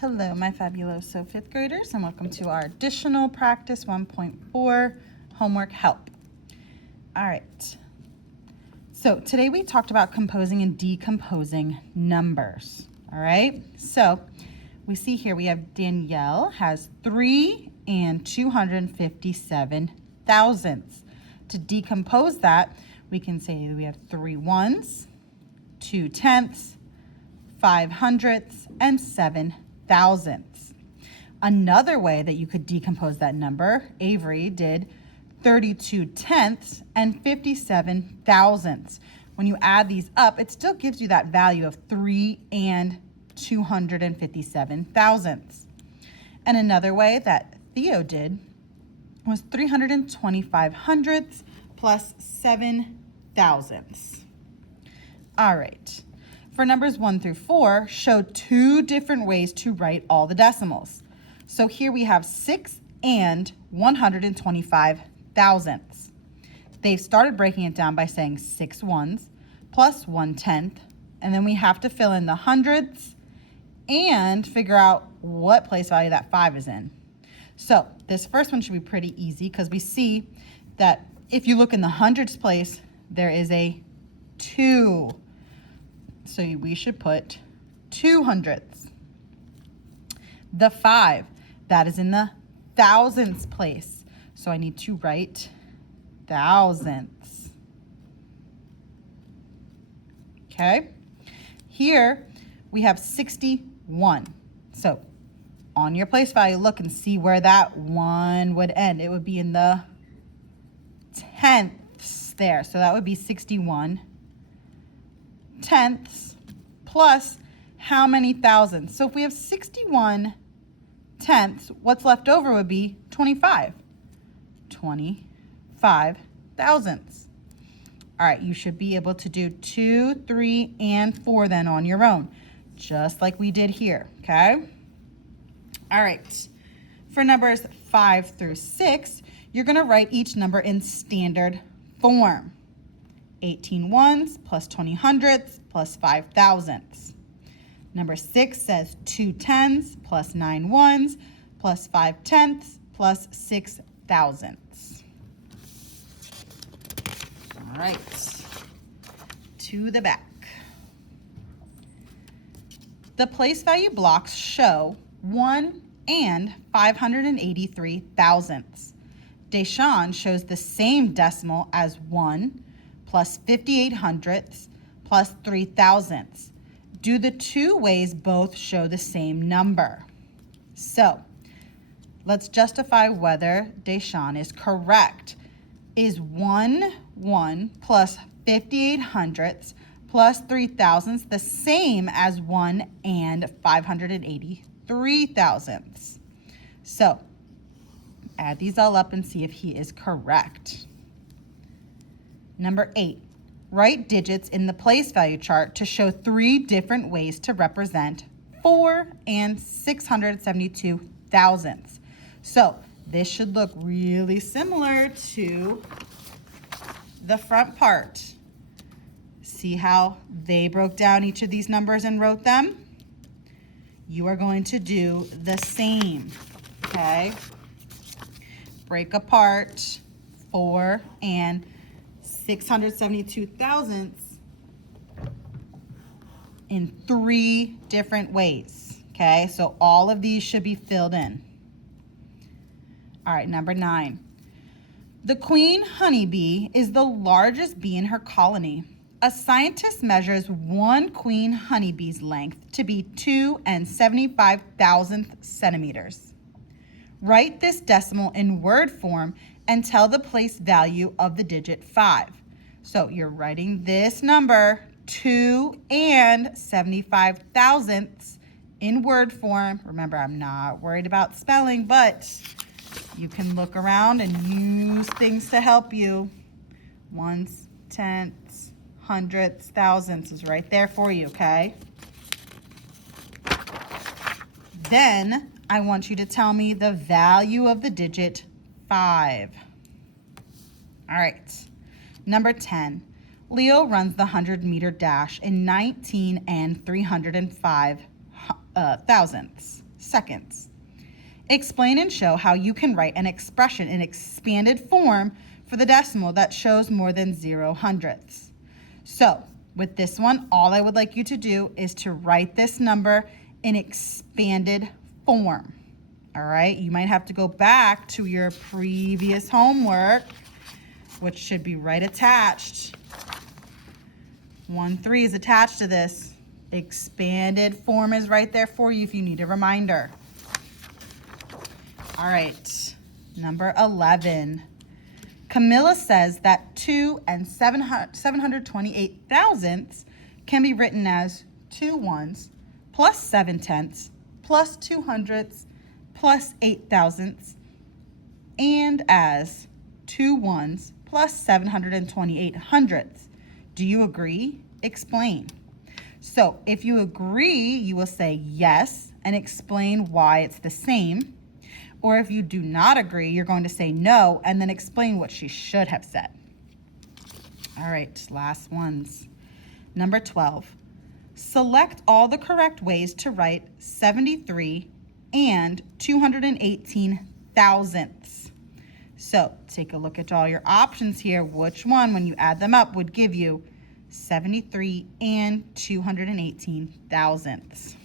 Hello, my fabuloso fifth graders, and welcome to our additional practice 1.4 homework help. All right, so today we talked about composing and decomposing numbers. All right, so we see here we have Danielle has 3 and 257 thousandths. To decompose that, we can say we have 3 ones, 2 tenths, 5 hundredths, and 7 thousandths. Another way that you could decompose that number, Avery did 32 tenths and 57 thousandths. When you add these up, it still gives you that value of 3 and 257 thousandths. And another way that Theo did was 325 hundredths plus 7 thousandths. All right. For numbers 1 through 4, show 2 different ways to write all the decimals. So here we have 6 and 125 thousandths. They've started breaking it down by saying 6 ones plus 1 tenth, and then we have to fill in the hundredths and figure out what place value that 5 is in. So this first one should be pretty easy because we see that if you look in the hundredths place, there is a 2. So we should put 2 hundredths. The 5, that is in the thousandths place. So I need to write thousandths. Okay. Here we have 61. So on your place value, look and see where that 1 would end. It would be in the tenths there. So that would be 61 tenths plus how many thousandths? So if we have 61 tenths, what's left over would be 25. 25 thousandths. All right, you should be able to do 2, 3, and 4 then on your own, just like we did here, okay? All right, for numbers 5 through 6, you're gonna write each number in standard form. 18 ones plus 20 hundredths plus 5 thousandths. Number 6 says 2 tens plus 9 ones plus 5 tenths plus 6 thousandths. All right, to the back. The place value blocks show 1 and 583 thousandths. Deshawn shows the same decimal as 1 plus 58 hundredths plus 3 thousandths. Do the 2 ways both show the same number? So let's justify whether Deshawn is correct. Is 1 1 plus 58 hundredths plus 3 thousandths the same as 1 and 583 thousandths? So add these all up and see if he is correct. Number 8, write digits in the place value chart to show 3 different ways to represent 4 and 672 thousandths. So this should look really similar to the front part. See how they broke down each of these numbers and wrote them? You are going to do the same, okay? Break apart 4 and 672 thousandths in 3 different ways, okay? So all of these should be filled in. All right, number 9. The queen honeybee is the largest bee in her colony. A scientist measures one queen honeybee's length to be 2 and 75 thousandth centimeters. Write this decimal in word form and tell the place value of the digit 5. So you're writing this number, 2 and 75 thousandths, in word form. Remember, I'm not worried about spelling, but you can look around and use things to help you. Ones, tenths, hundredths, thousandths is right there for you, okay? Then I want you to tell me the value of the digit 5. All right, number 10. Leo runs the 100-meter dash in 19 and 305 thousandths. seconds. Explain and show how you can write an expression in expanded form for the decimal that shows more than 0 hundredths. So with this one, all I would like you to do is to write this number in expanded form. All right, you might have to go back to your previous homework, which should be right attached. 1-3 is attached to this. Expanded form is right there for you if you need a reminder. All right, number 11. Camilla says that 2 and 728 thousandths can be written as 2 ones plus 7 tenths plus 2 hundredths plus 8 thousandths and as 2 ones plus 728 hundredths. Do you agree? Explain. So if you agree, you will say yes and explain why it's the same. Or if you do not agree, you're going to say no and then explain what she should have said. All right, last ones. Number 12. Select all the correct ways to write 73 and 218 thousandths. So take a look at all your options here. Which one, when you add them up, would give you 73 and 218 thousandths?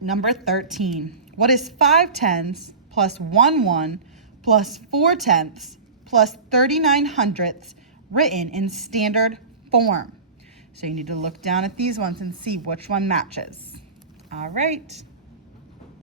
Number 13. What is 5 tenths plus 1 1 plus 4 tenths plus 39 hundredths written in standard form? So you need to look down at these ones and see which one matches. All right.